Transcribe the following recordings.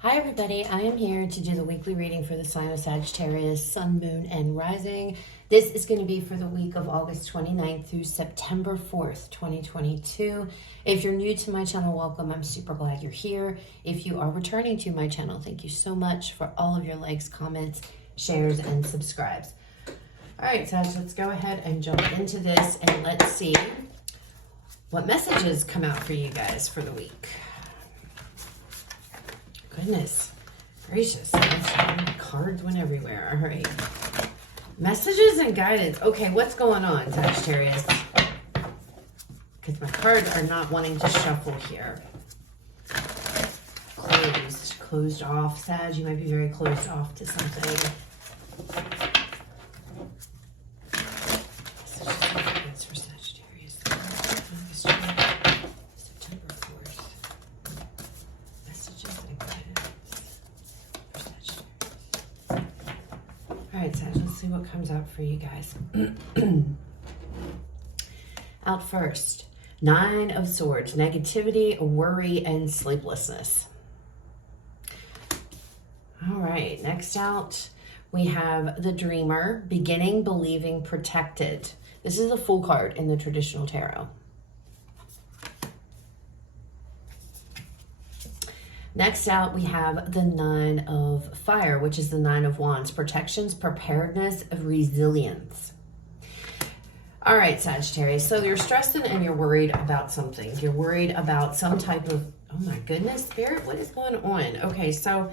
Hi everybody, I am here to do the weekly reading for the sign of Sagittarius, Sun, Moon, and Rising. This is going to be for the week of August 29th through September 4th, 2022. If you're new to my channel, welcome. I'm super glad you're here. If you are returning to my channel, thank you so much for all of your likes, comments, shares, and subscribes. All right, Sag, let's go ahead and jump into this and let's see what messages come out for you guys for the week. Goodness gracious, cards went everywhere. All right, messages and guidance. Okay, what's going on, Sagittarius? Because my cards are not wanting to shuffle here. Closed off, Sag. You might be very closed off to something. That's for Sagittarius. September 4th. Messages and guidance for Sagittarius. All right, Sag, let's see what comes out for you guys. Out first, 9 of Swords, negativity, worry, and sleeplessness. All right, next out, we have the Dreamer, beginning, believing, protected. This is a Fool card in the traditional tarot. Next out, we have the 9 of Fire, which is the 9 of Wands, protections, preparedness, resilience. All right, Sagittarius, so you're stressed and you're worried about something. You're worried about some type of, oh my goodness, Spirit, what is going on? Okay, so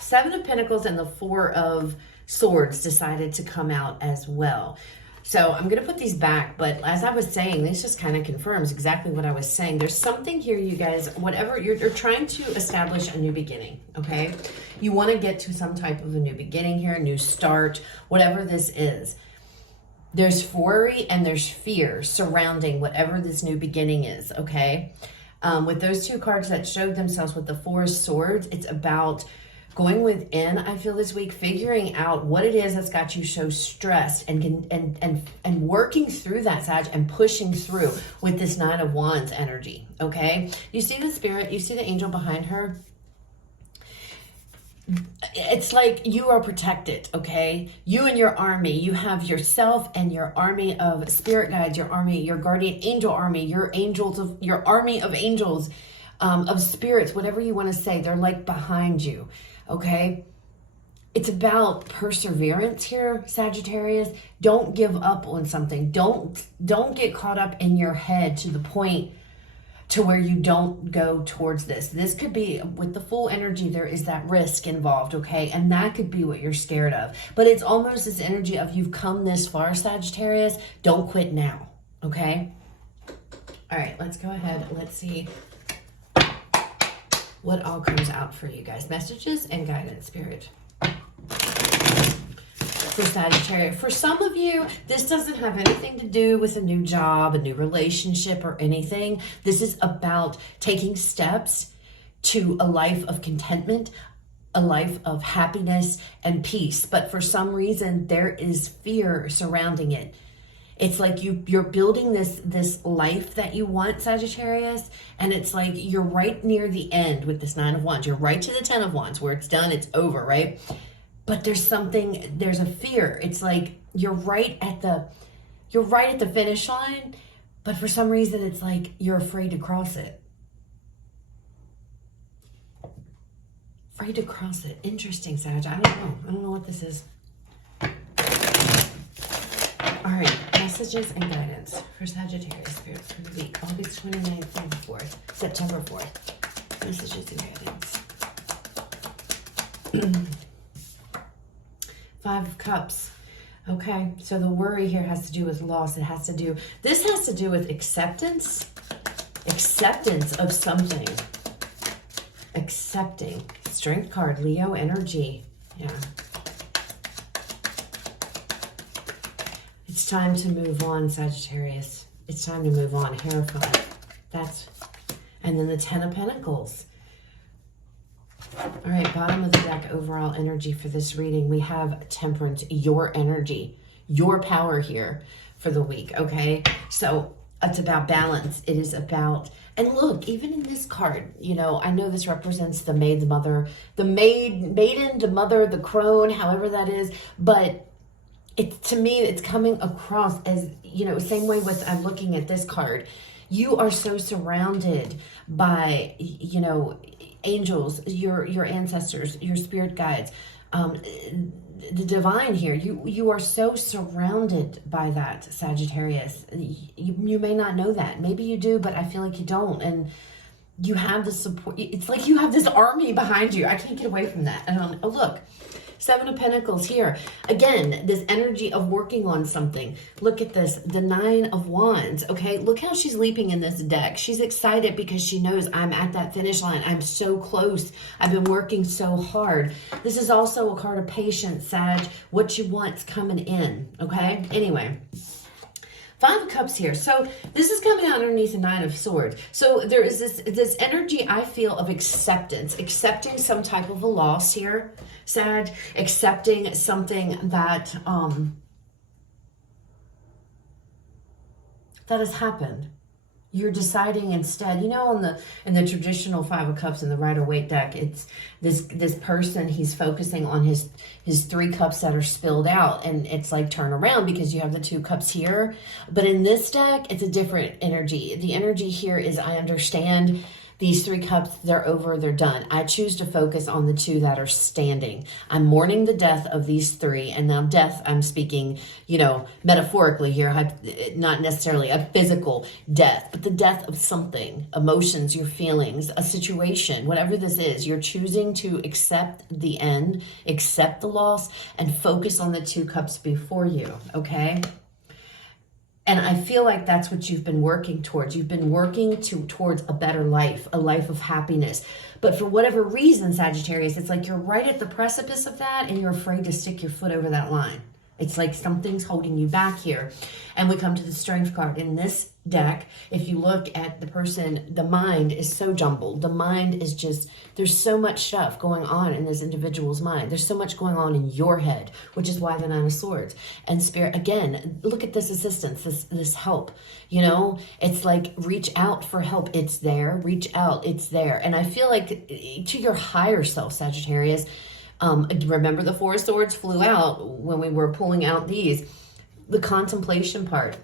7 of Pentacles and the 4 of Swords decided to come out as well. So I'm going to put these back, but as I was saying, this just kind of confirms exactly what I was saying. There's something here, you guys, whatever, you're trying to establish a new beginning, okay? You want to get to some type of a new beginning here, a new start, whatever this is. There's worry and there's fear surrounding whatever this new beginning is, okay? With those 2 cards that showed themselves with the 4 of Swords, it's about going within, I feel this week, figuring out what it is that's got you so stressed and working through that, Sag, and pushing through with this 9 of Wands energy, okay? You see the Spirit, you see the angel behind her. It's like you are protected, okay? You and your army, you have yourself and your army of spirit guides, your army, your guardian angel army, your army of angels, of spirits, whatever you want to say, they're like behind you. Okay, it's about perseverance here, Sagittarius. Don't give up on something. Don't get caught up in your head to the point to where you don't go towards this. This could be, with the Fool energy, there is that risk involved, okay? And that could be what you're scared of. But it's almost this energy of you've come this far, Sagittarius. Don't quit now, okay? All right, let's go ahead. Let's see what all comes out for you guys. Messages and guidance, Spirit. For Sagittarius. For some of you, this doesn't have anything to do with a new job, a new relationship, or anything. This is about taking steps to a life of contentment, a life of happiness and peace. But for some reason, there is fear surrounding it. It's like you're building this life that you want, Sagittarius, and it's like you're right near the end with this 9 of Wands. You're right to the 10 of Wands where it's done, it's over, right? But there's a fear. It's like you're right at the finish line, but for some reason it's like you're afraid to cross it. Afraid to cross it. Interesting, Sag. I don't know what this is. All right, messages and guidance for Sagittarius, spirits for the week, August 29th through the 4th, September 4th. Messages and guidance. 5 of Cups. Okay, so the worry here has to do with loss. This has to do with acceptance of something. Accepting. Strength card, Leo energy. Yeah. It's time to move on, Sagittarius. It's time to move on. Hierophant. And then the 10 of Pentacles. All right, bottom of the deck, overall energy for this reading. We have Temperance, your energy, your power here for the week, okay? So it's about balance. It is about And look, even in this card, you know, I know this represents the maid, the mother, the maiden, the mother, the crone, however that is. But to me, it's coming across as, you know, same way with, I'm looking at this card. You are so surrounded by, you know, angels, your ancestors, your spirit guides, the divine here. You are so surrounded by that, Sagittarius. You may not know that. Maybe you do, but I feel like you don't. And you have the support. It's like you have this army behind you. I can't get away from that. Oh, look. Seven of Pentacles here. Again, this energy of working on something. Look at this, the Nine of Wands, okay? Look how she's leaping in this deck. She's excited because she knows I'm at that finish line. I'm so close. I've been working so hard. This is also a card of patience, Sag. What you want's coming in, okay? Anyway. Five of Cups here. So this is coming out underneath the Nine of Swords. So there is this energy, I feel, of acceptance. Accepting some type of a loss here, Sag. Accepting something that that has happened. You're deciding instead, you know, in the traditional Five of Cups in the Rider-Waite deck, it's this person, he's focusing on his three cups that are spilled out, and it's like turn around because you have the two cups here. But in this deck, it's a different energy. The energy here is, I understand these three cups, they're over, they're done. I choose to focus on the two that are standing. I'm mourning the death of these three, and now death, I'm speaking, you know, metaphorically here, not necessarily a physical death, but the death of something, emotions, your feelings, a situation, whatever this is. You're choosing to accept the end, accept the loss, and focus on the two cups before you, okay? And I feel like that's what you've been working towards. You've been working towards a better life, a life of happiness. But for whatever reason, Sagittarius, it's like you're right at the precipice of that and you're afraid to stick your foot over that line. It's like something's holding you back here. And we come to the Strength card. In this deck, if you look at the person, the mind is so jumbled. The mind is just, there's so much stuff going on in this individual's mind. There's so much going on in your head, which is why the Nine of Swords. And Spirit, again, look at this assistance, this help. You know, it's like reach out for help. It's there. Reach out. It's there. And I feel like to your higher self, Sagittarius, remember the Four of Swords flew out when we were pulling out these. The contemplation part.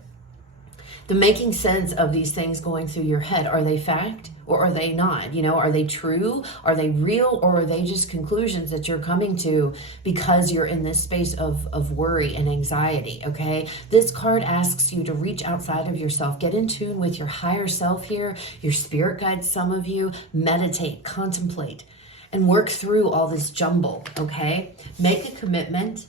The making sense of these things going through your head. Are they fact or are they not? You know, are they true? Are they real? Or are they just conclusions that you're coming to because you're in this space of worry and anxiety, okay? This card asks you to reach outside of yourself. Get in tune with your higher self here, your spirit guides, some of you. Meditate, contemplate, and work through all this jumble, okay? Make a commitment.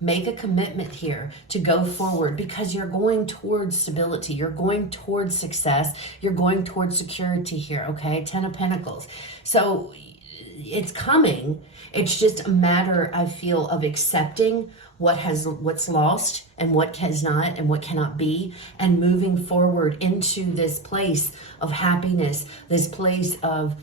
Make a commitment here to go forward because you're going towards stability. You're going towards success. You're going towards security here, okay? Ten of Pentacles. So it's coming. It's just a matter, I feel, of accepting what's lost and what has not and what cannot be, and moving forward into this place of happiness, this place of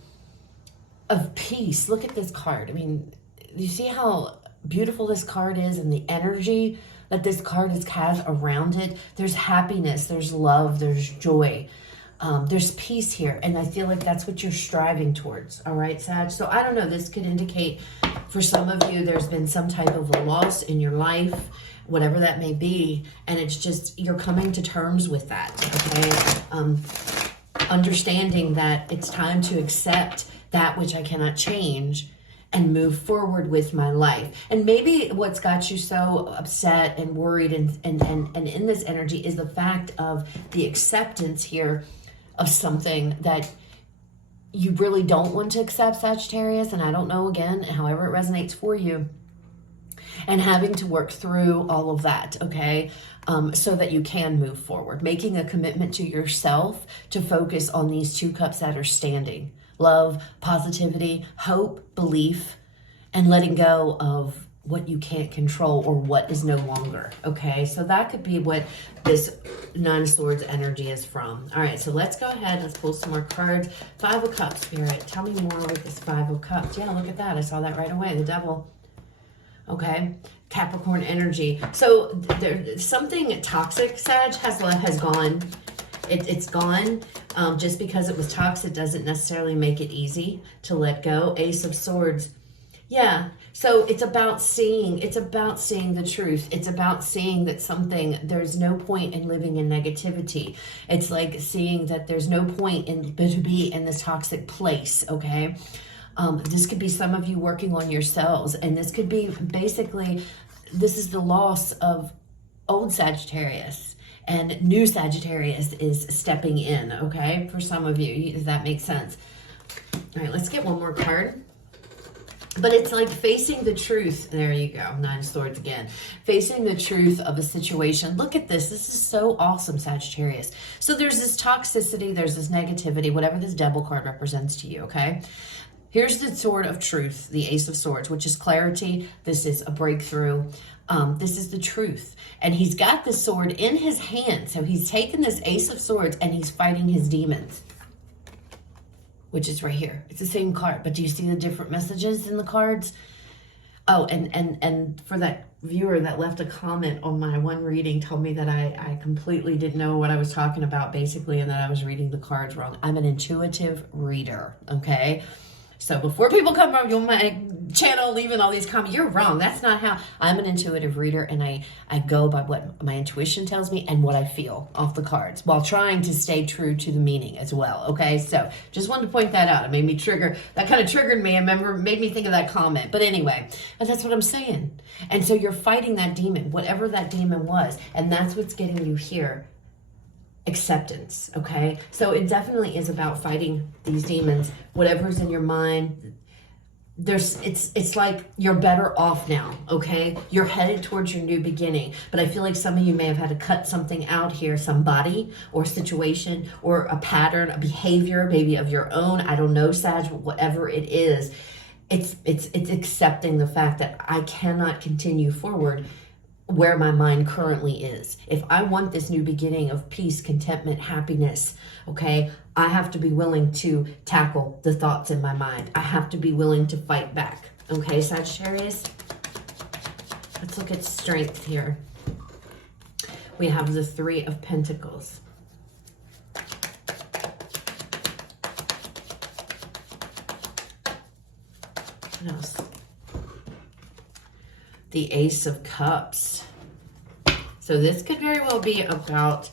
peace. Look at this card. I mean, you see how beautiful this card is and the energy that this card has around it. There's happiness, there's love, there's joy, there's peace here, and I feel like that's what you're striving towards. All right, Sag. So I don't know, this could indicate for some of you there's been some type of a loss in your life, whatever that may be, and it's just you're coming to terms with that, okay? Understanding that it's time to accept that which I cannot change and move forward with my life. And maybe what's got you so upset and worried and in this energy is the fact of the acceptance here of something that you really don't want to accept, Sagittarius. And I don't know, again, however it resonates for you. And having to work through all of that, okay? So that you can move forward. Making a commitment to yourself to focus on these two cups that are standing. Love, positivity, hope, belief, and letting go of what you can't control or what is no longer, okay? So that could be what this Nine of Swords energy is from. All right, so let's go ahead. Let's pull some more cards. Five of Cups, Spirit. Tell me more with this Five of Cups. Yeah, look at that. I saw that right away. The Devil. Okay. Capricorn energy. So there's something toxic, Sag, has gone. It's gone. Just because it was toxic doesn't necessarily make it easy to let go. Ace of Swords. Yeah. So it's about seeing the truth. It's about seeing that there's no point in living in negativity. It's like seeing that there's no point to be in this toxic place, okay? This could be some of you working on yourselves, and this could be basically, this is the loss of old Sagittarius, and new Sagittarius is stepping in, okay? For some of you, does that make sense? All right, let's get one more card. But it's like facing the truth. There you go. 9 of Swords again. Facing the truth of a situation. Look at this. This is so awesome, Sagittarius. So there's this toxicity. There's this negativity, whatever this Devil card represents to you, okay? Here's the Sword of Truth, the Ace of Swords, which is clarity. This is a breakthrough. This is the truth. And he's got the sword in his hand. So he's taken this Ace of Swords and he's fighting his demons, which is right here. It's the same card, but do you see the different messages in the cards? Oh, and for that viewer that left a comment on my one reading, told me that I completely didn't know what I was talking about, basically, and that I was reading the cards wrong. I'm an intuitive reader, okay? So before people come on my channel leaving all these comments, you're wrong. That's not how. I'm an intuitive reader, and I go by what my intuition tells me and what I feel off the cards, while trying to stay true to the meaning as well, okay? So just wanted to point that out. It made me trigger. That kind of triggered me. I remember, made me think of that comment. But anyway, but that's what I'm saying. And so you're fighting that demon, whatever that demon was, and that's what's getting you here. Acceptance, okay? So it definitely is about fighting these demons, whatever's in your mind. It's like you're better off now, okay? You're headed towards your new beginning. But I feel like some of you may have had to cut something out here, somebody or situation or a pattern, a behavior maybe of your own. I don't know, Sag, whatever it is. It's accepting the fact that I cannot continue forward where my mind currently is. If I want this new beginning of peace, contentment, happiness, okay, I have to be willing to tackle the thoughts in my mind. I have to be willing to fight back. Okay, Sagittarius? Let's look at strength here. We have the 3 of Pentacles. What else? The Ace of Cups. So this could very well be about,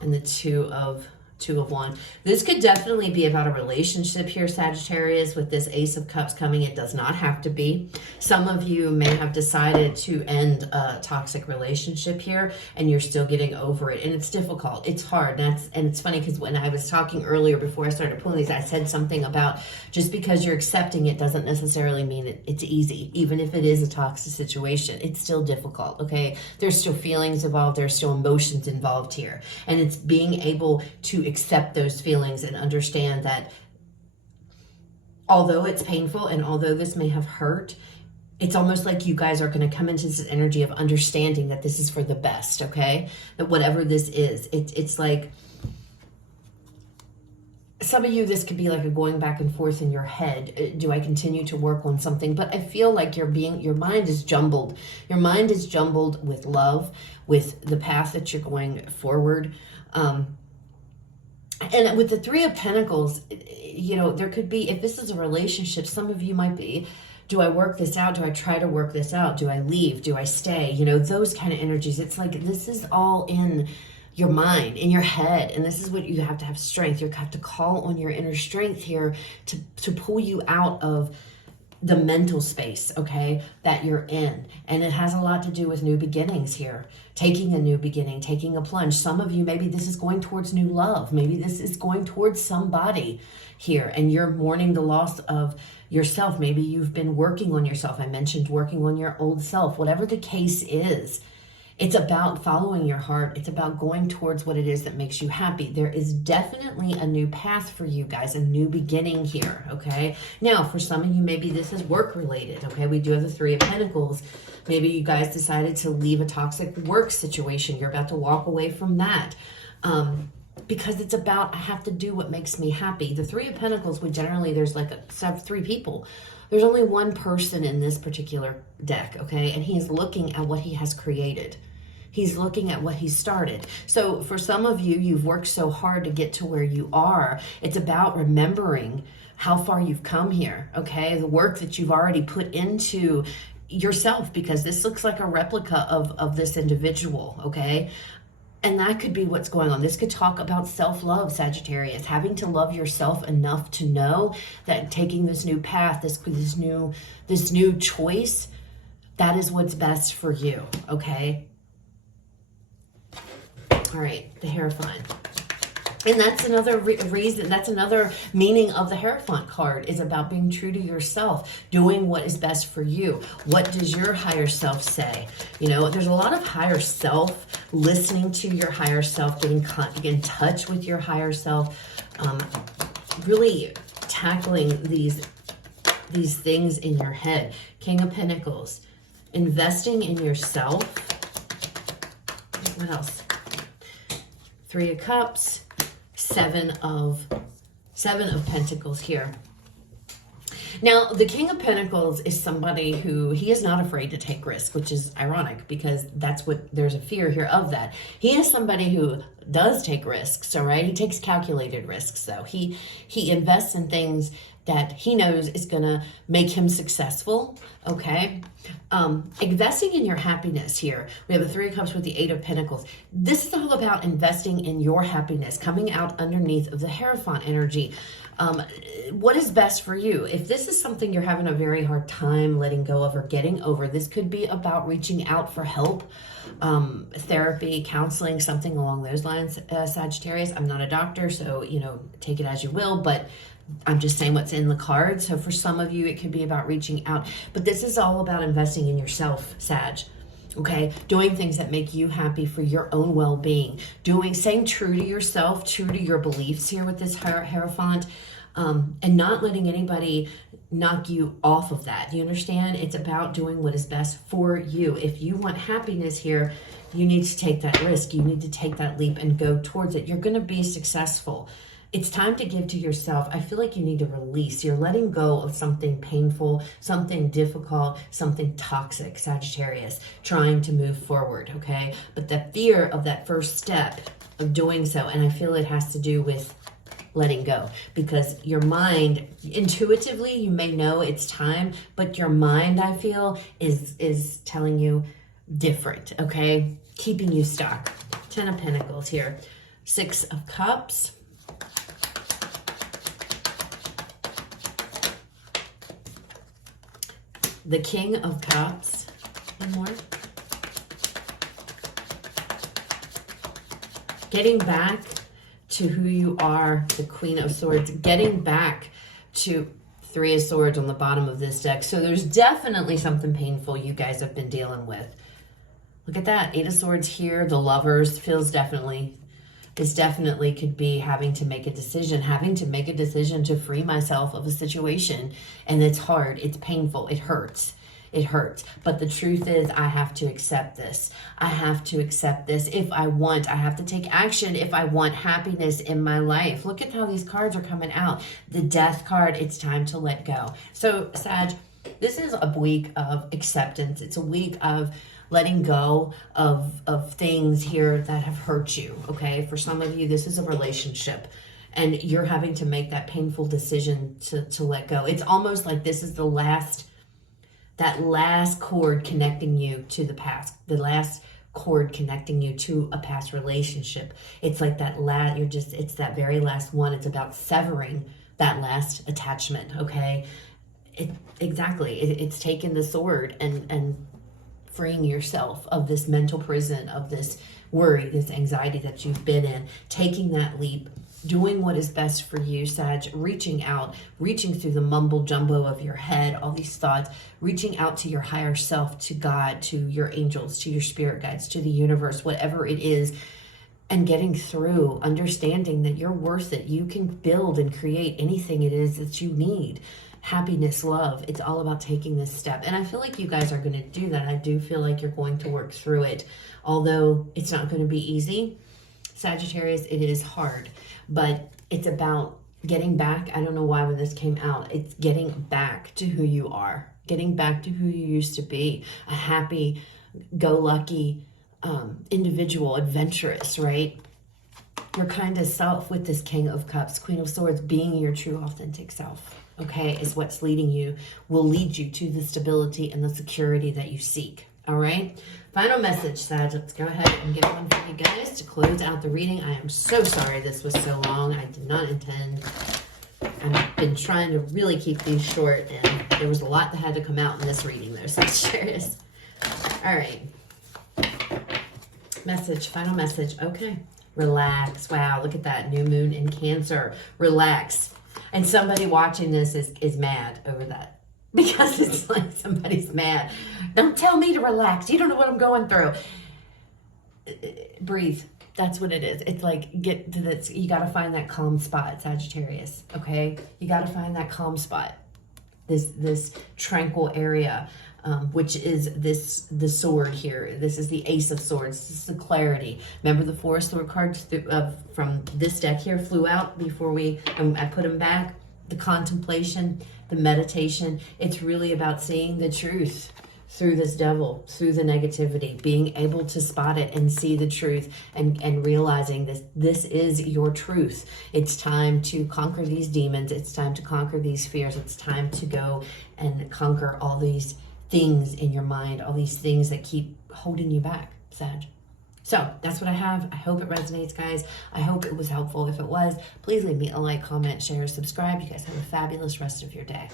and the two of Wands. This could definitely be about a relationship here, Sagittarius, with this Ace of Cups coming. It does not have to be. Some of you may have decided to end a toxic relationship here, and you're still getting over it. And it's difficult. It's hard. And it's funny because when I was talking earlier before I started pulling these, I said something about just because you're accepting it doesn't necessarily mean it's easy. Even if it is a toxic situation, it's still difficult, okay? There's still feelings involved. There's still emotions involved here. And it's being able to accept those feelings and understand that although it's painful and although this may have hurt, it's almost like you guys are going to come into this energy of understanding that this is for the best, okay? That whatever this is, it's like, some of you, this could be like a going back and forth in your head. Do I continue to work on something? But I feel like your mind is jumbled. Your mind is jumbled with love, with the path that you're going forward. And with the 3 of Pentacles, you know, there could be, if this is a relationship, some of you might be, do I work this out? Do I try to work this out? Do I leave? Do I stay? You know, those kind of energies. It's like this is all in your mind, in your head. And this is what you have to have strength. You have to call on your inner strength here to pull you out of the mental space, okay, that you're in. And it has a lot to do with new beginnings here. Taking a new beginning, taking a plunge. Some of you, maybe this is going towards new love. Maybe this is going towards somebody here and you're mourning the loss of yourself. Maybe you've been working on yourself. I mentioned working on your old self. Whatever the case is, it's about following your heart. It's about going towards what it is that makes you happy. There is definitely a new path for you guys, a new beginning here, okay? Now, for some of you, maybe this is work related, okay? We do have the 3 of Pentacles. Maybe you guys decided to leave a toxic work situation. You're about to walk away from that. Because it's about, I have to do what makes me happy. The 3 of Pentacles would generally, there's like 3 people. There's only one person in this particular deck, okay? And he's looking at what he has created. He's looking at what he started. So for some of you, you've worked so hard to get to where you are. It's about remembering how far you've come here, okay? The work that you've already put into yourself, because this looks like a replica of this individual, okay? And that could be what's going on. This could talk about self-love, Sagittarius, having to love yourself enough to know that taking this new path, this new choice, that is what's best for you, okay? All right, the Hierophant. And that's another reason, that's another meaning of the Hierophant card, is about being true to yourself, doing what is best for you. What does your higher self say? You know, there's a lot of higher self, listening to your higher self, getting in touch with your higher self, really tackling these things in your head. King of Pentacles, investing in yourself. What else? Three of Cups. Seven of Pentacles here. Now, the King of Pentacles is somebody who, he is not afraid to take risks, which is ironic because that's what, there's a fear here of that. He is somebody who does take risks, all right? He takes calculated risks, though. He invests in things that he knows is going to make him successful, okay? Investing in your happiness here. We have the Three of Cups with the Eight of Pentacles. This is all about investing in your happiness, coming out underneath of the Hierophant energy. What is best for you? If this is something you're having a very hard time letting go of or getting over, this could be about reaching out for help, therapy, counseling, something along those lines, Sagittarius. I'm not a doctor, so, you know, take it as you will, but I'm just saying what's in the cards. So for some of you, it could be about reaching out. But this is all about investing in yourself, Sag. Okay? Doing things that make you happy for your own well-being. Staying true to yourself, true to your beliefs here with this Hierophant, and not letting anybody knock you off of that. You understand? It's about doing what is best for you. If you want happiness here, you need to take that risk. You need to take that leap and go towards it. You're going to be successful. It's time to give to yourself. I feel like you need to release. You're letting go of something painful, something difficult, something toxic, Sagittarius, trying to move forward, okay? But the fear of that first step of doing so, and I feel it has to do with letting go, because your mind, intuitively, you may know it's time, but your mind, I feel, is telling you different, okay? Keeping you stuck. Ten of Pentacles here. Six of Cups. The King of Cups. One more. Getting back to who you are, the Queen of Swords. Getting back to Three of Swords on the bottom of this deck. So there's definitely something painful you guys have been dealing with. Look at that. Eight of Swords here. The Lovers feels definitely... This definitely could be having to make a decision to free myself of a situation. And it's hard. It's painful. It hurts. It hurts. But the truth is, I have to accept this. I have to accept this. If I have to take action if I want happiness in my life. Look at how these cards are coming out. The Death card, it's time to let go. So, Sag, this is a week of acceptance. It's a week of letting go of things here that have hurt you, okay? For some of you, this is a relationship, and you're having to make that painful decision to let go. It's almost like this is that last cord connecting you to the past, the last cord connecting you to a past relationship. It's like that it's that very last one. It's about severing that last attachment, okay? It's taking the sword and freeing yourself of this mental prison, of this worry, this anxiety that you've been in, taking that leap, doing what is best for you, Sag, reaching out, reaching through the mumble jumbo of your head, all these thoughts, reaching out to your higher self, to God, to your angels, to your spirit guides, to the universe, whatever it is, and getting through, understanding that you're worth it. You can build and create anything it is that you need. Happiness, love, it's all about taking this step. And I feel like you guys are going to do that. I do feel like you're going to work through it. Although it's not going to be easy, Sagittarius, it is hard. But it's about getting back. I don't know why when this came out. It's getting back to who you are. Getting back to who you used to be. A happy, go lucky, individual, adventurous, right? Your kind of self with this King of Cups, Queen of Swords, being your true authentic self, okay, is what's leading you, will lead you to the stability and the security that you seek. All right, final message, Sag. Let's go ahead and get one for you guys to close out the reading. I am so sorry this was so long. I did not intend. I've been trying to really keep these short, and there was a lot that had to come out in this reading there, Sagittarius. All right. Message, final message. Okay. Relax. Wow, look at that. New moon in Cancer. Relax. And somebody watching this is mad over that. Because it's like somebody's mad. Don't tell me to relax. You don't know what I'm going through. Breathe. That's what it is. It's like, get to this. You got to find that calm spot, Sagittarius. Okay? You got to find that calm spot. This tranquil area, which is the sword here. This is the Ace of Swords. This is the clarity. Remember the Four of Sword cards from this deck here flew out before I put them back. The contemplation, the meditation. It's really about seeing the truth through this devil, through the negativity, being able to spot it and see the truth, and realizing this is your truth. It's time to conquer these demons. It's time to conquer these fears. It's time to go and conquer all these things in your mind, all these things that keep holding you back, Sag. So that's what I have. I hope it resonates, guys. I hope it was helpful. If it was, please leave me a like, comment, share, subscribe. You guys have a fabulous rest of your day.